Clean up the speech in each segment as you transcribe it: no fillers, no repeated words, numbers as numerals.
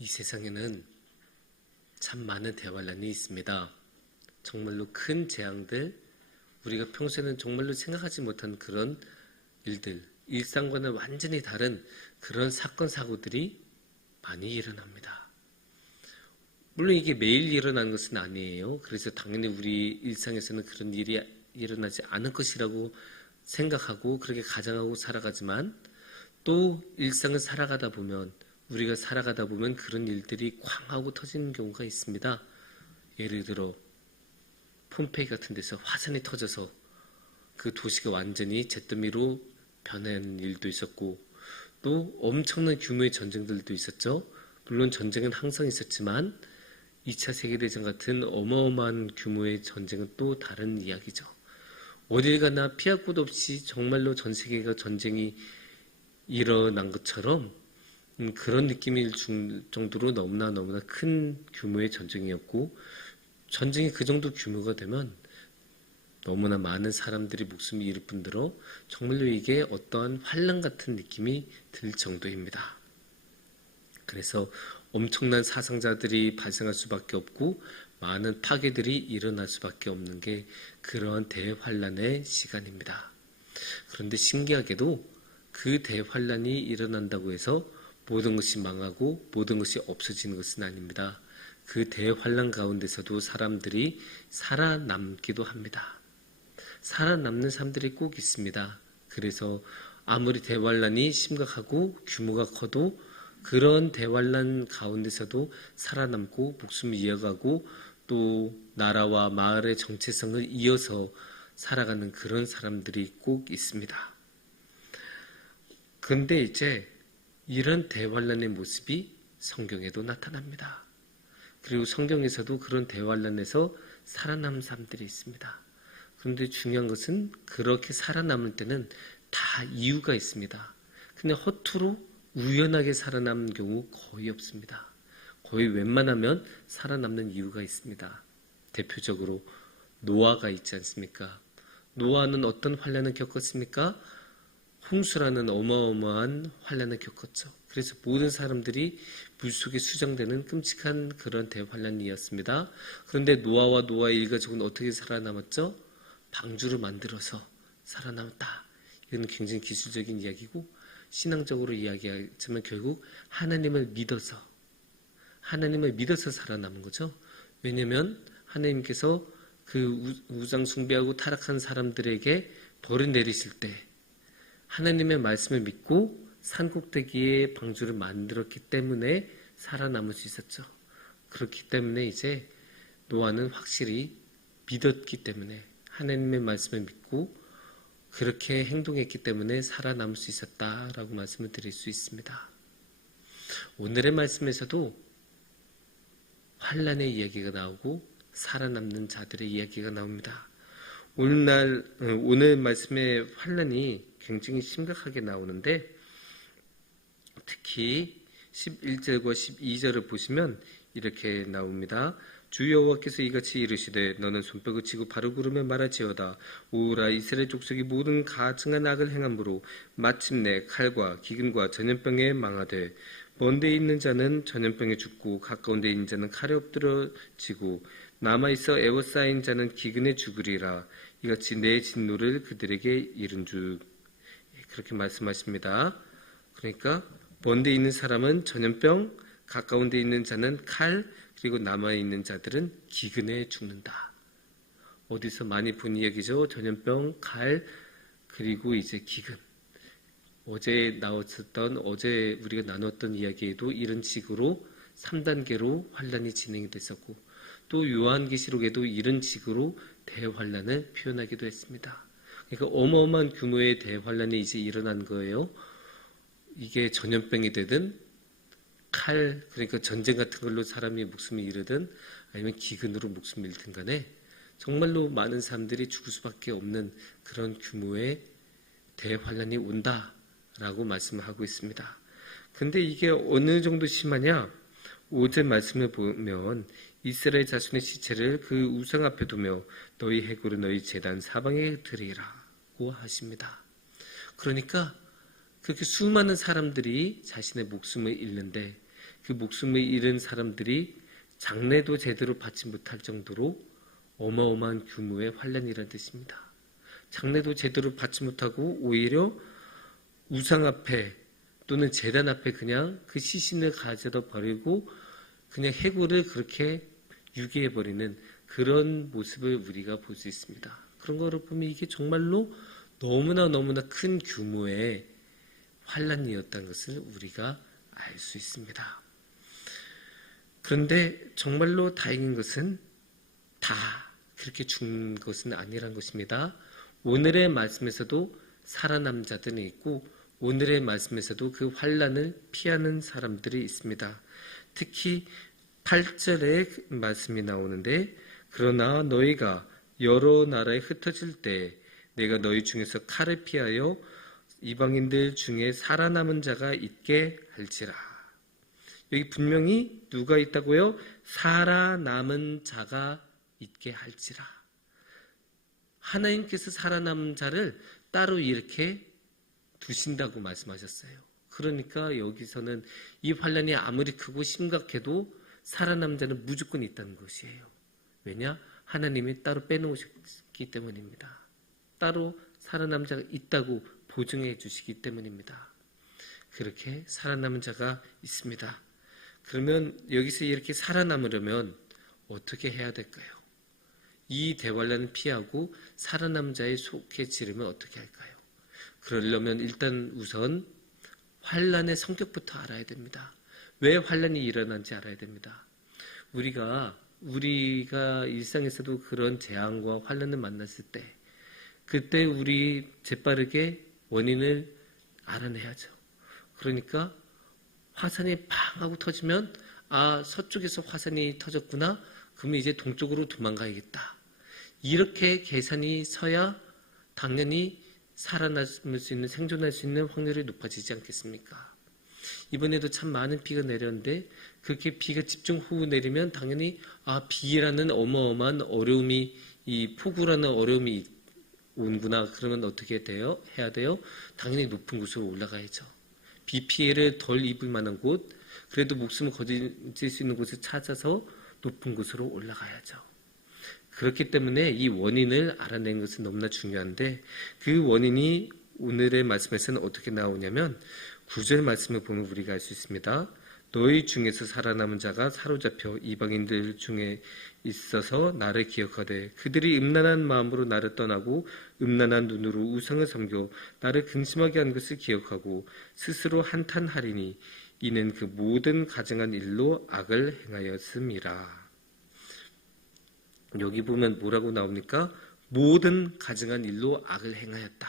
이 세상에는 참 많은 대환란이 있습니다. 정말로 큰 재앙들, 우리가 평소에는 정말로 생각하지 못한 그런 일들, 일상과는 완전히 다른 그런 사건, 사고들이 많이 일어납니다. 물론 이게 매일 일어나는 것은 아니에요. 그래서 당연히 우리 일상에서는 그런 일이 일어나지 않을 것이라고 생각하고 그렇게 가정하고 살아가지만 또 일상을 살아가다 보면 우리가 살아가다 보면 그런 일들이 쾅 하고 터지는 경우가 있습니다. 예를 들어 폼페이 같은 데서 화산이 터져서 그 도시가 완전히 잿더미로 변한 일도 있었고 또 엄청난 규모의 전쟁들도 있었죠. 물론 전쟁은 항상 있었지만 2차 세계대전 같은 어마어마한 규모의 전쟁은 또 다른 이야기죠. 어딜 가나 피할 곳 없이 정말로 전 세계가 전쟁이 일어난 것처럼 그런 느낌일 정도로 너무나 큰 규모의 전쟁이었고 전쟁이 그 정도 규모가 되면 너무나 많은 사람들이 목숨을 잃을 뿐더러 정말로 이게 어떠한 환란 같은 느낌이 들 정도입니다. 그래서 엄청난 사상자들이 발생할 수밖에 없고 많은 파괴들이 일어날 수밖에 없는 게 그러한 대환란의 시간입니다. 그런데 신기하게도 그 대환란이 일어난다고 해서 모든 것이 망하고 모든 것이 없어지는 것은 아닙니다. 그 대환란 가운데서도 사람들이 살아남기도 합니다. 살아남는 사람들이 꼭 있습니다. 그래서 아무리 대환란이 심각하고 규모가 커도 그런 대환란 가운데서도 살아남고 목숨을 이어가고 또 나라와 마을의 정체성을 이어서 살아가는 그런 사람들이 꼭 있습니다. 그런데 이제 이런 대환란의 모습이 성경에도 나타납니다. 그리고 성경에서도 그런 대환란에서 살아남은 사람들이 있습니다. 그런데 중요한 것은 그렇게 살아남을 때는 다 이유가 있습니다. 근데 허투루 우연하게 살아남는 경우 거의 없습니다. 거의 웬만하면 살아남는 이유가 있습니다. 대표적으로 노아가 있지 않습니까? 노아는 어떤 환란을 겪었습니까? 홍수라는 어마어마한 환란을 겪었죠. 그래서 모든 사람들이 물속에 수정되는 끔찍한 그런 대환란이었습니다. 그런데 노아와 노아의 일가족은 어떻게 살아남았죠? 방주를 만들어서 살아남았다. 이건 굉장히 기술적인 이야기고 신앙적으로 이야기하지만 결국 하나님을 믿어서 살아남은 거죠. 왜냐하면 하나님께서 그 우상 숭배하고 타락한 사람들에게 벌을 내리실 때 하나님의 말씀을 믿고 산꼭대기에 방주를 만들었기 때문에 살아남을 수 있었죠. 그렇기 때문에 이제 노아는 확실히 믿었기 때문에 하나님의 말씀을 믿고 그렇게 행동했기 때문에 살아남을 수 있었다라고 말씀을 드릴 수 있습니다. 오늘의 말씀에서도 환란의 이야기가 나오고 살아남는 자들의 이야기가 나옵니다. 오늘 말씀의 환란이 굉장히 심각하게 나오는데 특히 11절과 12절을 보시면 이렇게 나옵니다. 주 여호와께서 이같이 이르시되 너는 손뼉을 치고 바로 구름에 말할지어다. 오라 이스라엘 족속이 모든 가증한 악을 행함으로 마침내 칼과 기근과 전염병에 망하되 먼 데 있는 자는 전염병에 죽고 가까운 데 있는 자는 칼에 엎드러지고 남아있어 애워싸인 자는 기근에 죽으리라. 이같이 내 진노를 그들에게 이른 줄. 그렇게 말씀하십니다. 그러니까 먼 데 있는 사람은 전염병, 가까운 데 있는 자는 칼, 그리고 남아있는 자들은 기근에 죽는다. 어디서 많이 본 이야기죠. 전염병, 칼, 그리고 이제 기근. 어제 우리가 나눴던 이야기에도 이런 식으로 3단계로 환란이 진행이 됐었고 또 요한계시록에도 이런 식으로 대환란을 표현하기도 했습니다. 그러니까 어마어마한 규모의 대환란이 이제 일어난 거예요. 이게 전염병이 되든 칼, 그러니까 전쟁 같은 걸로 사람이 목숨을 잃으든 아니면 기근으로 목숨을 잃든 간에 정말로 많은 사람들이 죽을 수밖에 없는 그런 규모의 대환란이 온다라고 말씀을 하고 있습니다. 근데 이게 어느 정도 심하냐? 5절 말씀을 보면 이스라엘 자손의 시체를 그 우상 앞에 두며 너희 해골을 너희 제단 사방에 드리라고 하십니다. 그러니까 그렇게 수많은 사람들이 자신의 목숨을 잃는데 그 목숨을 잃은 사람들이 장례도 제대로 받지 못할 정도로 어마어마한 규모의 환란이라는 뜻입니다. 장례도 제대로 받지 못하고 오히려 우상 앞에 또는 제단 앞에 그냥 그 시신을 가져다 버리고 그냥 해골을 그렇게 유기해버리는 그런 모습을 우리가 볼 수 있습니다. 그런 거를 보면 이게 정말로 너무나 큰 규모의 환란이었다는 것을 우리가 알 수 있습니다. 그런데 정말로 다행인 것은 다 그렇게 죽은 것은 아니란 것입니다. 오늘의 말씀에서도 살아남은 자들이 있고 오늘의 말씀에서도 그 환란을 피하는 사람들이 있습니다. 특히 8절에 말씀이 나오는데 그러나 너희가 여러 나라에 흩어질 때 내가 너희 중에서 칼을 피하여 이방인들 중에 살아남은 자가 있게 할지라. 여기 분명히 누가 있다고요? 살아남은 자가 있게 할지라. 하나님께서 살아남은 자를 따로 이렇게 두신다고 말씀하셨어요. 그러니까 여기서는 이 환란이 아무리 크고 심각해도 살아남은 자는 무조건 있다는 것이에요. 왜냐? 하나님이 따로 빼놓으셨기 때문입니다. 따로 살아남은 자가 있다고 보증해 주시기 때문입니다. 그렇게 살아남은 자가 있습니다. 그러면 여기서 이렇게 살아남으려면 어떻게 해야 될까요? 이 대환란을 피하고 살아남은 자에 속해지려면 어떻게 할까요? 그러려면 일단 우선 환란의 성격부터 알아야 됩니다. 왜 환란이 일어난지 알아야 됩니다. 우리가 일상에서도 그런 재앙과 환란을 만났을 때 그때 우리 재빠르게 원인을 알아내야죠. 그러니까 화산이 팡 하고 터지면 서쪽에서 화산이 터졌구나. 그러면 이제 동쪽으로 도망가야겠다. 이렇게 계산이 서야 당연히 살아남을 수 있는, 생존할 수 있는 확률이 높아지지 않겠습니까? 이번에도 참 많은 비가 내렸는데 그렇게 비가 집중호우 내리면 당연히 비라는 어마어마한 어려움이, 이 폭우라는 어려움이 온구나. 그러면 어떻게 해야 돼요? 당연히 높은 곳으로 올라가야죠. 비 피해를 덜 입을 만한 곳, 그래도 목숨을 거둘 수 있는 곳을 찾아서 높은 곳으로 올라가야죠. 그렇기 때문에 이 원인을 알아내는 것은 너무나 중요한데 그 원인이 오늘의 말씀에서는 어떻게 나오냐면 9절 말씀을 보면 우리가 알 수 있습니다. 너희 중에서 살아남은 자가 사로잡혀 이방인들 중에 있어서 나를 기억하되 그들이 음란한 마음으로 나를 떠나고 음란한 눈으로 우상을 섬겨 나를 근심하게 한 것을 기억하고 스스로 한탄하리니 이는 그 모든 가증한 일로 악을 행하였음이라. 여기 보면 뭐라고 나옵니까? 모든 가증한 일로 악을 행하였다.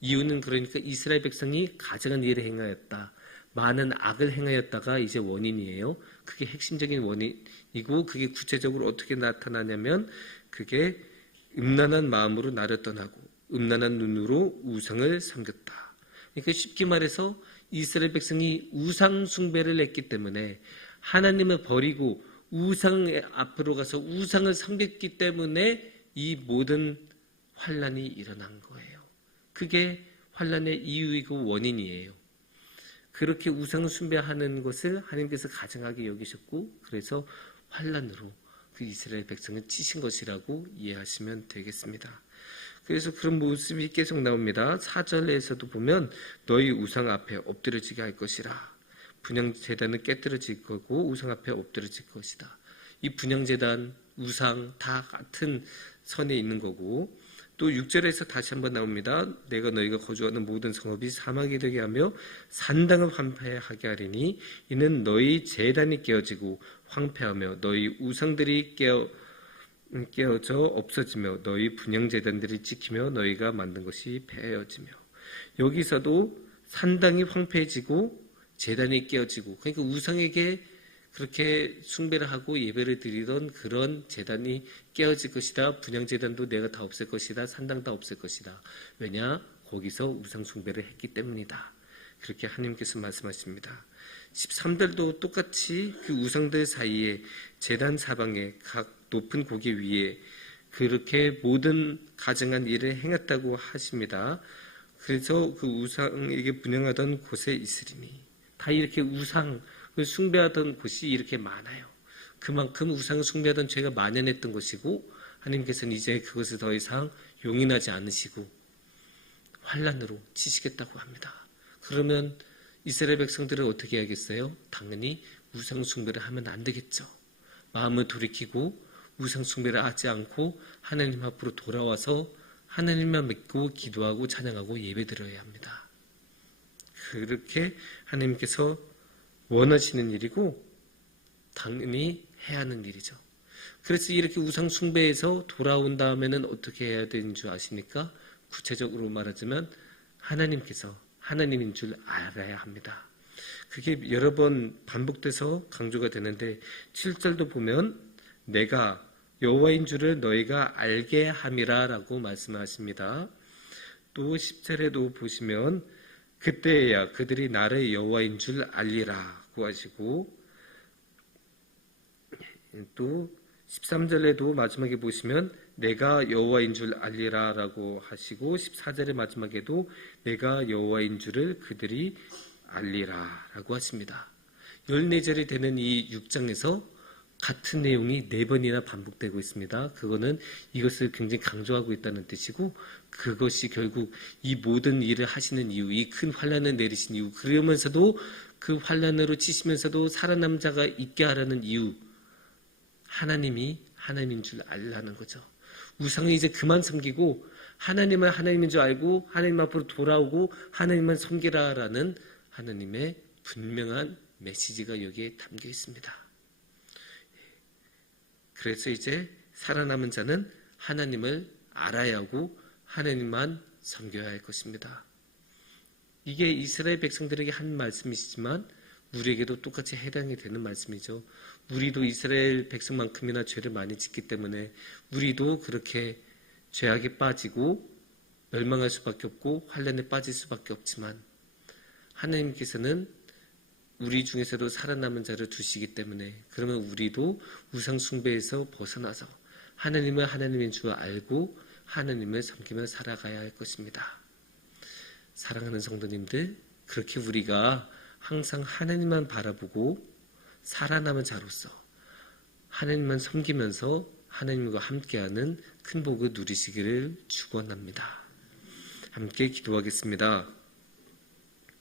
이유는 그러니까 이스라엘 백성이 가증한 일을 행하였다. 많은 악을 행하였다가 이제 원인이에요. 그게 핵심적인 원인이고 그게 구체적으로 어떻게 나타나냐면 그게 음란한 마음으로 나를 떠나고 음란한 눈으로 우상을 섬겼다. 그러니까 쉽게 말해서 이스라엘 백성이 우상 숭배를 했기 때문에 하나님을 버리고 우상 앞으로 가서 우상을 섬겼기 때문에 이 모든 환란이 일어난 거예요. 그게 환란의 이유이고 원인이에요. 그렇게 우상 숭배하는 것을 하나님께서 가증하게 여기셨고 그래서 환란으로 그 이스라엘 백성을 치신 것이라고 이해하시면 되겠습니다. 그래서 그런 모습이 계속 나옵니다. 4절에서도 보면 너희 우상 앞에 엎드려지게 할 것이라. 분향제단은 깨뜨려질 거고 우상 앞에 엎드려질 것이다. 이 분향제단, 우상 다 같은 선에 있는 거고 또 6절에서 다시 한번 나옵니다. 내가 너희가 거주하는 모든 성읍이 사막이 되게 하며 산당을 황폐하게 하리니 이는 너희 제단이 깨어지고 황폐하며 너희 우상들이 깨어져 없어지며 너희 분향제단들이 찍히며 너희가 만든 것이 폐해지며. 여기서도 산당이 황폐해지고 제단이 깨어지고, 그러니까 우상에게 그렇게 숭배를 하고 예배를 드리던 그런 제단이 깨어질 것이다. 분향제단도 내가 다 없앨 것이다. 산당 다 없앨 것이다. 왜냐? 거기서 우상 숭배를 했기 때문이다. 그렇게 하나님께서 말씀하십니다. 13절도 똑같이 그 우상들 사이에 제단 사방에 각 높은 고개 위에 그렇게 모든 가증한 일을 행했다고 하십니다. 그래서 그 우상에게 분향하던 곳에 있으리니 다 이렇게 우상을 숭배하던 곳이 이렇게 많아요. 그만큼 우상 숭배하던 죄가 만연했던 것이고 하나님께서는 이제 그것을 더 이상 용인하지 않으시고 환란으로 치시겠다고 합니다. 그러면 이스라엘 백성들은 어떻게 해야겠어요? 당연히 우상 숭배를 하면 안 되겠죠. 마음을 돌이키고 우상 숭배를 하지 않고 하나님 앞으로 돌아와서 하나님만 믿고 기도하고 찬양하고 예배드려야 합니다. 그렇게 하나님께서 원하시는 일이고 당연히 해야 하는 일이죠. 그래서 이렇게 우상 숭배에서 돌아온 다음에는 어떻게 해야 되는 줄 아십니까? 구체적으로 말하자면 하나님께서 하나님인 줄 알아야 합니다. 그게 여러 번 반복돼서 강조가 되는데 7절도 보면 내가 여호와인 줄을 너희가 알게 함이라 라고 말씀하십니다. 또 10절에도 보시면 그때야 그들이 나를 여호와인 줄 알리라고 하시고 또 13절에도 마지막에 보시면 내가 여호와인 줄 알리라 라고 하시고 14절의 마지막에도 내가 여호와인 줄을 그들이 알리라 라고 하십니다. 14절이 되는 이 6장에서 같은 내용이 4번이나 반복되고 있습니다. 그거는 이것을 굉장히 강조하고 있다는 뜻이고 그것이 결국 이 모든 일을 하시는 이유, 이 큰 환난을 내리신 이유, 그러면서도 그 환난으로 치시면서도 살아남은 자가 있게 하라는 이유, 하나님이 하나님인 줄 알라는 거죠. 우상을 이제 그만 섬기고 하나님은 하나님인 줄 알고 하나님 앞으로 돌아오고 하나님만 섬기라라는 하나님의 분명한 메시지가 여기에 담겨 있습니다. 그래서 이제 살아남은 자는 하나님을 알아야 하고 하나님만 섬겨야 할 것입니다. 이게 이스라엘 백성들에게 한 말씀이시지만 우리에게도 똑같이 해당이 되는 말씀이죠. 우리도 이스라엘 백성만큼이나 죄를 많이 짓기 때문에 우리도 그렇게 죄악에 빠지고 멸망할 수밖에 없고 환난에 빠질 수밖에 없지만 하나님께서는 우리 중에서도 살아남은 자를 두시기 때문에 그러면 우리도 우상 숭배에서 벗어나서 하나님을 하나님인 줄 알고 하나님을 섬기며 살아가야 할 것입니다. 사랑하는 성도님들, 그렇게 우리가 항상 하나님만 바라보고 살아남은 자로서 하나님만 섬기면서 하나님과 함께하는 큰 복을 누리시기를 축원합니다. 함께 기도하겠습니다.